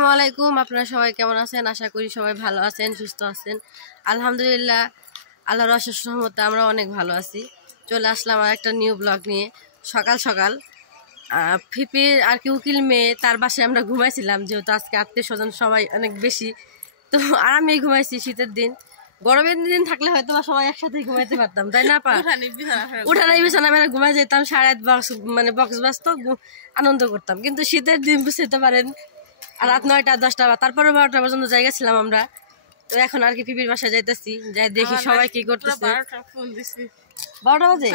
আসসালামু আলাইকুম। আপনারা সবাই কেমন আছেন? আশা করি সবাই ভালো আছেন, সুস্থ আছেন। আলহামদুলিল্লাহ, আল্লাহর অশেষ রহমতে আমরা অনেক ভালো আছি। চলে আসলাম আর একটা নিউ ব্লগ নিয়ে। সকাল সকাল ফিপির আর কি উকিল মেয়ে, তার বাসায় আমরা ঘুমাইছিলাম, যেহেতু আজকে আত্মীয় স্বজন সবাই অনেক বেশি। তো আরামেই ঘুমাইছি। শীতের দিন, গরমের দিন থাকলে হয়তো সবাই একসাথে ঘুমাইতে পারতাম, তাই না? উঠানে বিছানা মেলা ঘুমাই যেতাম, সারা রাত বক্স বাজত, আনন্দ করতাম। কিন্তু শীতের দিন বুঝতে পারেন, আর রাত 9টা 10টা তারপরে 12টা পর্যন্ত জায়গা ছিলাম আমরা। তো এখন আর কি পিপির বাসায় যাইতেছি, যাই দেখি সবাই কি করতেছে। 12টা বাজে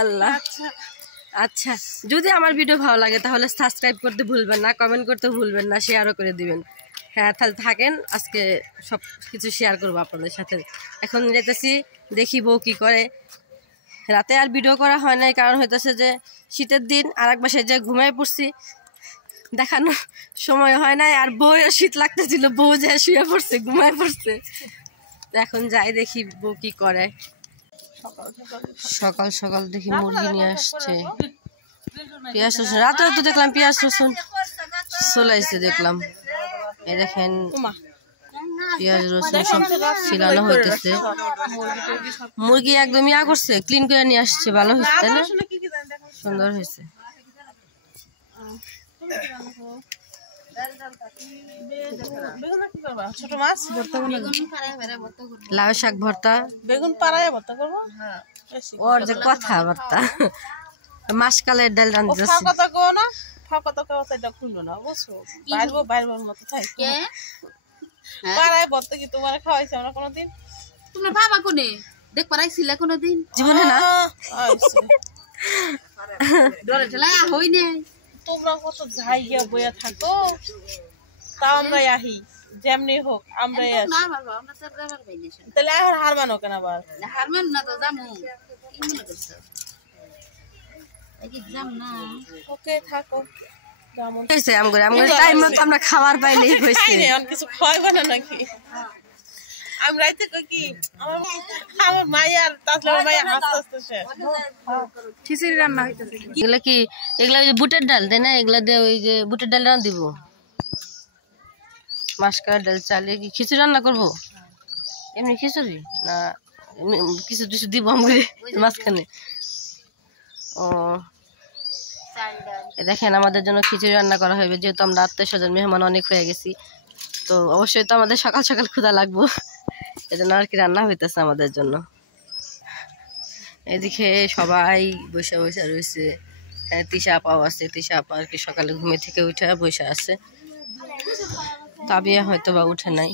আল্লাহ। আচ্ছা, যদি আমার ভিডিও ভালো লাগে তাহলে সাবস্ক্রাইব করতে ভুলবেন না, কমেন্ট করতে ভুলবেন না, শেয়ারও করে দিবেন। হ্যাঁ, তাহলে থাকেন, আজকে সব কিছু শেয়ার করবো আপনাদের সাথে। এখন যেতেছি, দেখি বউ কি করে। রাতে আর ভিডিও করা হয় নাই, কারণ হইতেছে যে শীতের দিন, আর এক বাসায় যে ঘুমাই পড়ছি, দেখানো সময় হয় নাই। আর বউ শীত লাগতেছিল, বউ যে শুয়ে পড়ছে, ঘুমায় পড়ছে। এখন যাই দেখি বউ কি করে। সকাল সকাল দেখি মুরগি নিয়ে আসছে, পেঁয়াজ রসুন। রাতেও তো দেখলাম পেঁয়াজ রসুন চলে আসছে, দেখলাম। এই দেখেন পেঁয়াজ রসুন সব ছিলানো হইতেছে। মুরগি একদম ইয়া করছে, ক্লিন করে নিয়ে আসছে। ভালো হয়েছে, তাই না? সুন্দর হয়েছে। লাউ শাক ভর্তা, বেগুন পাড়ায় ভর্তা করবো। ওর যে কথাবার্তা, মাসকালের ডাল রান্না জীবনে না। তোমরা কত জায়গা বইয়া থাকো, তা আমরা আহি যেমনি হোক আমরাই আসি। তাহলে আর হার মানো কেন? আবার হার মান না তো জামু ওকে থাকো। আমরা খাবার পাইলেই হয়েছে, কিছু খাওয়াবো না নাকি? আমি রাইতে কি আমার মায়ের খিচুড়ি রান্না হইতেছে। এগুলা কি? এগুলা ওই যে বুটের ডাল, তাই না? এগুলা দিয়ে ওই যে বুটের ডাল রান্না দিব। মাসকালের ডাল চালিয়ে কি খিচুড়ি রান্না করবো? এমনি খিচুড়ি না কিছু কিছু দিব আমি মাঝখানে? ও দেখেন, আমাদের জন্য খিচুড়ি রান্না করা হবে, যেহেতু আমরা আত্মীয় স্বজন মেহমান অনেক হয়ে গেছি। তো অবশ্যই তো আমাদের সকাল সকাল ক্ষুধা লাগবো, এজন্য আর কি রান্না হইতেছে আমাদের জন্য। এদিকে সবাই বসে বসে রয়েছে। তিশা আপাও আছে, তিশা আপা আর কি সকালে ঘুমে থেকে উঠে বসে আছে। তাবিয়া হয়তো বা উঠে নাই।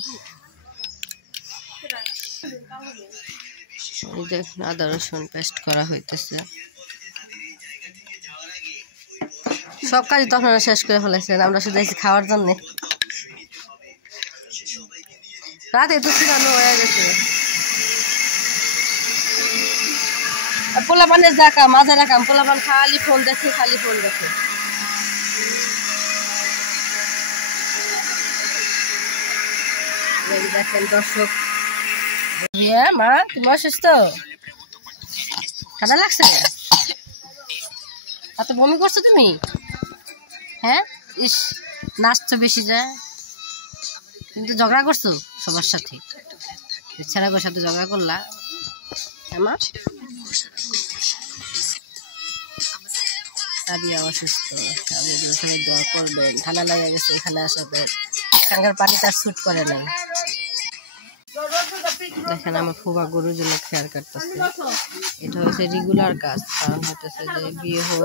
আদা রসুন পেস্ট করা হইতেছে। সব কাজ তো আপনারা শেষ করে ফেলেছেন, আমরা শুধু এসে খাওয়ার জন্য। রাতে তো ছিলানো হয়ে গেছে। পোলাপানের জাকা মাঝে রাখাম, পোলাপান খালি ফোন দেখে, খালি ফোন দেখে। দেখেন দর্শক, মা তুমি অসুস্থ? ঠান্ডা লাগছে? এত বমি করছো তুমি? হ্যাঁ, ইস, নাচছো বেশি যায়। কিন্তু ঝগড়া করছো সবার সাথে, ছেলেগুলোর সাথে ঝগড়া করলা। আমার সাবিয়া অসুস্থ, সবাই দোয়া করবেন। ঠান্ডা লেগে গেছে এখানে আসাতে, এখানকার পানি তার স্যুট করে নাই। দেখেন আমার ফুবা গরুর জন্য খেয়াল কাটতেছে। এটা হচ্ছে রেগুলার কাজ, কারণ হতেছে যে বিয়ে হোক,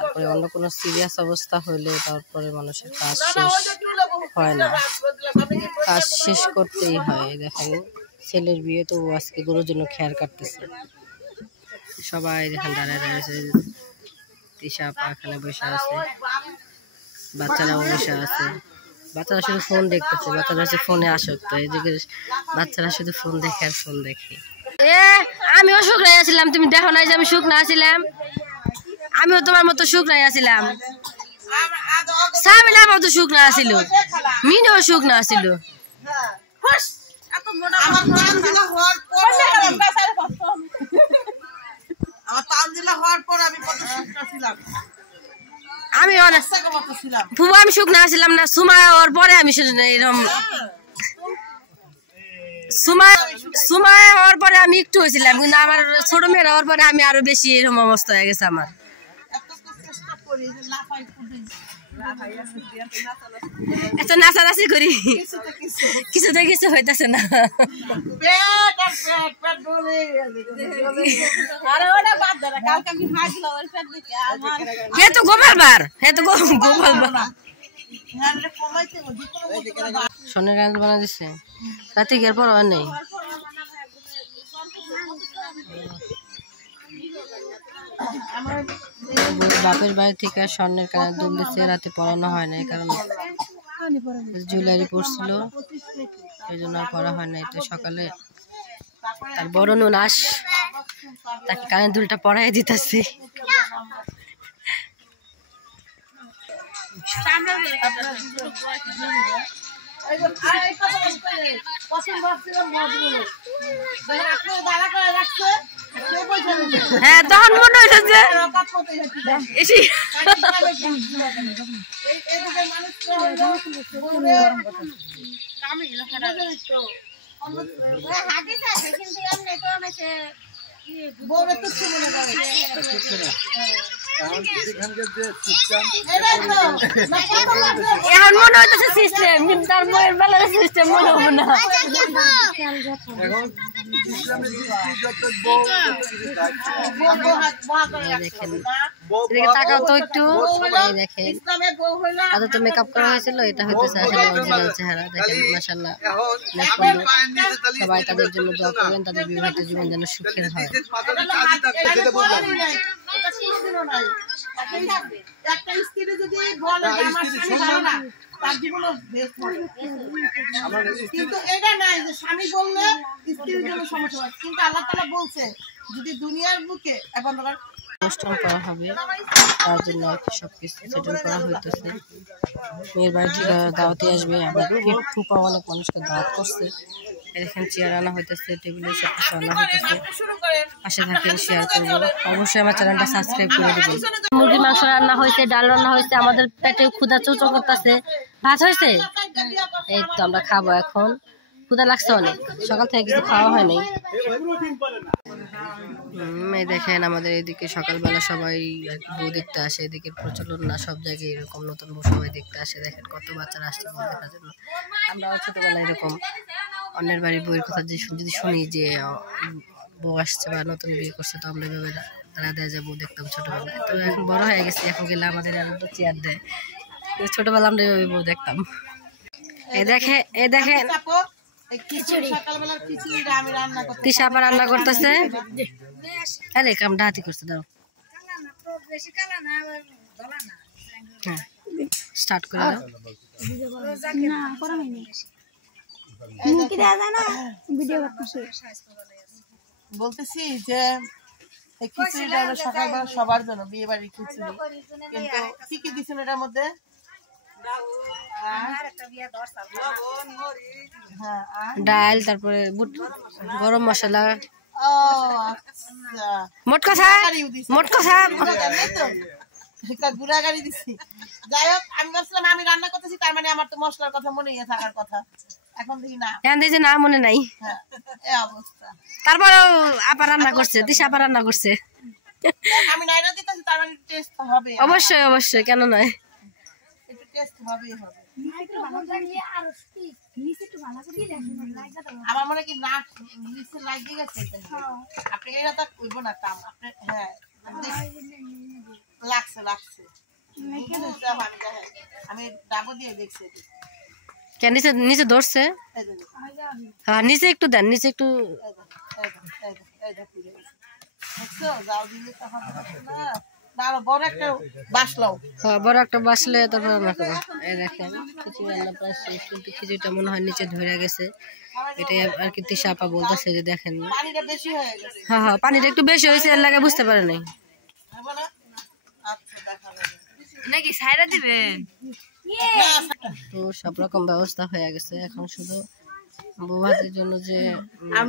তারপরে অন্য কোনো সিরিয়াস অবস্থা হলে তারপরে মানুষের কাজ শেষ হয় না, কাজ শেষ করতেই হয়। দেখেন ছেলের বিয়ে, তো আজকে গরুর জন্য খেয়াল কাটতেছে। সবাই দেখেন দাঁড়ায় রয়েছে। তিশা আপা এখানে বসে আছে, বাচ্চারাও বসে আছে। বাচ্চারা শুধু ফোন দেখতেছে, বাচ্চারা হচ্ছে ফোনে আসক্ত। এদিকে বাচ্চারা শুধু ফোন দেখে আর ফোন দেখে। আমিও শুকনাই আছিলাম, তুমি দেখো নাই যে আমি শুকনা আছিলাম? আমিও তোমার মতো শুকনাই আছিলাম। সামিলার মতো শুকনা আছিল, মিনও শুকনা আছিল। আমি অনেক ফুবু আমি শুকনা ছিলাম না, সুমায় হওয়ার পরে আমি এরকম সুমায় হওয়ার পরে আমি একটু হয়েছিলাম, কিন্তু আমার ছোট মেয়ের হওয়ার পরে আমি আরো বেশি এরকম অবস্থা হয়ে গেছে আমার। এত নাচানাচি করি কিছুতে কিছু হইতেছে না। হে তো গোপাল বার, হে তো গোপাল বার। সোনের গান বানা দিচ্ছে রাতে গিয়ে পর আর নেই। বাপের বাড়ি থেকে স্বর্ণের কানে দুল দিচ্ছে, রাতে পড়ানো হয় না, কারণ জুয়েলারি পড়ছিল এই জন্য আর পড়া হয় না। তো সকালে তার বড় নুনাস তাকে কানের দুলটা পড়াই দিতেছে। হ্যাঁ তখন মনে হইতেছে এখন মনে হইতেছে সিস্টেম, কিন্তু তার বইয়ের বেলার সিস্টেম মনে হবে না। দেখেন তাকাও তো একটু, দেখেন এত তো মেকআপ করা হয়েছিল, এটা হইতেছে আসলে অরিজিনাল চেহারা। দেখেন মাশাআল্লাহ, সবাই তাদের জন্য দোয়া করবেন, তাদের বিবাহিত জীবন যেন সুখের হয়। কিন্তু এটা নাই যে স্বামী বললে স্ত্রীর জন্য সমস্যা হয়, কিন্তু আল্লাহ তাআলা বলছে যদি দুনিয়ার বুকে এখন অনুষ্ঠান করা হবে, তার জন্য সবকিছু সেটেল করা হইতেছে। মেয়ের বাড়ি থেকে দাওয়াতে আসবে, আবার ফুপা অনেক মানুষকে দাওয়াত করছে। এখানে চেয়ার আনা হইতেছে, টেবিলে সব কিছু আনা হইতেছে। পাশে থাকেন, শেয়ার করবো, অবশ্যই আমার চ্যানেলটা সাবস্ক্রাইব করে দেবেন। মুরগির মাংস রান্না হয়েছে, ডাল রান্না হয়েছে, আমাদের পেটে ক্ষুধা চোচো করতেছে। ভাত হয়েছে, এই তো আমরা খাবো এখন। ক্ষুধা লাগছে অনেক, সকাল থেকে কিছু খাওয়া হয়নি। দেখেন আমাদের এদিকে সকালবেলা সবাই বউ দেখতে আসে, এদিকে প্রচলন না, সব জায়গায় এরকম নতুন বউ সবাই দেখতে আসে। দেখেন কত বাচ্চারা আসছে বউ দেখার জন্য। আমরাও ছোটবেলায় এরকম অন্যের বাড়ির বউয়ের কথা যদি শুনি যে বউ আসছে বা নতুন বিয়ে করছে, তো আমরা এভাবে তারা দেয় যে বউ দেখতাম ছোটবেলায়। তো এখন বড় হয়ে গেছে, এখন গেলে আমাদের আরো চেয়ার দেয়। ছোটবেলা আমরা এভাবে বউ দেখতাম। এ দেখেন তিশা আপা রান্না করতেছে। আরে কামটা হাতি করছে, দাও স্টার্ট করে দাও। বলতেছি যে এই খিচুড়িটা হলো সকালবেলা সবার জন্য, বিয়ে বাড়ির খিচুড়ি। কিন্তু কি কি দিচ্ছেন এটার মধ্যে? ডাল, তারপরে গরম মশলা, মোট কথা গুড়া গাড়ি দিচ্ছি। যাই হোক, আমি ভাবছিলাম আমি রান্না করতেছি, তার মানে আমার তো মশলার কথা মনে থাকার কথা। এখন দেখি না, না মনে নাই। অবস্থা। তারপরেও আপা রান্না করছে, দিশা আপা রান্না করছে। আমি নাইরা দিতেছি, তার মানে টেস্ট হবে। অবশ্যই অবশ্যই, কেন নয়, একটু টেস্ট হবেই হবে। আমার মনে কি না নিচে লাগিয়ে গেছে, আপনি এটা তো করবো না কাম। আপনি হ্যাঁ লাগছে আমি ডাবো দিয়ে দেখছি। কেন নিচে ধরছে? হ্যাঁ নিচে একটু দেন, নিচে একটু। বড় একটা বাসলে তারপর রান্না করবো। এই দেখেন খিচুড়ি রান্না প্রায় শেষ, কিন্তু খিচুড়িটা মনে হয় নিচে ধরে গেছে। এটাই আর কি তিশা আপা বলতেছে যে দেখেন হ্যাঁ পানিটা একটু বেশি হয়েছে, এর লাগে বুঝতে পারে নাই নাকি সাইরা দিবেন। তো সব রকম ব্যবস্থা হয়ে গেছে, এখন শুধু বউ ভাতের জন্য যে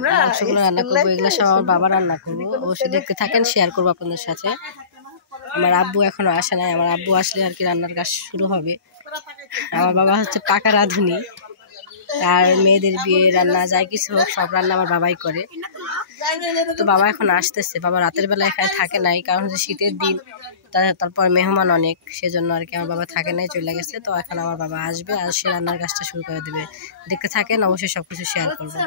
মাংসগুলো রান্না করবো এগুলো সব আমার বাবা রান্না করবো। অবশ্যই দেখতে থাকেন, শেয়ার করবো আপনাদের সাথে। আমার আব্বু এখনো আসে নাই, আমার আব্বু আসলে আর কি রান্নার কাজ শুরু হবে। আমার বাবা হচ্ছে পাকা রাঁধুনি, আর মেয়েদের বিয়ে রান্না যাই কিছু হোক সব রান্না আমার বাবাই করে। তো বাবা এখন আসতেছে, বাবা রাতের বেলা এখানে থাকে নাই, কারণ হচ্ছে শীতের দিন, তারপর মেহমান অনেক, সেজন্য আর কি আমার বাবা থাকে নাই, চলে গেছে। তো এখন আমার বাবা আসবে আর সে রান্নার কাজটা শুরু করে দেবে। দেখতে থাকেন, অবশ্যই সবকিছু শেয়ার করবো।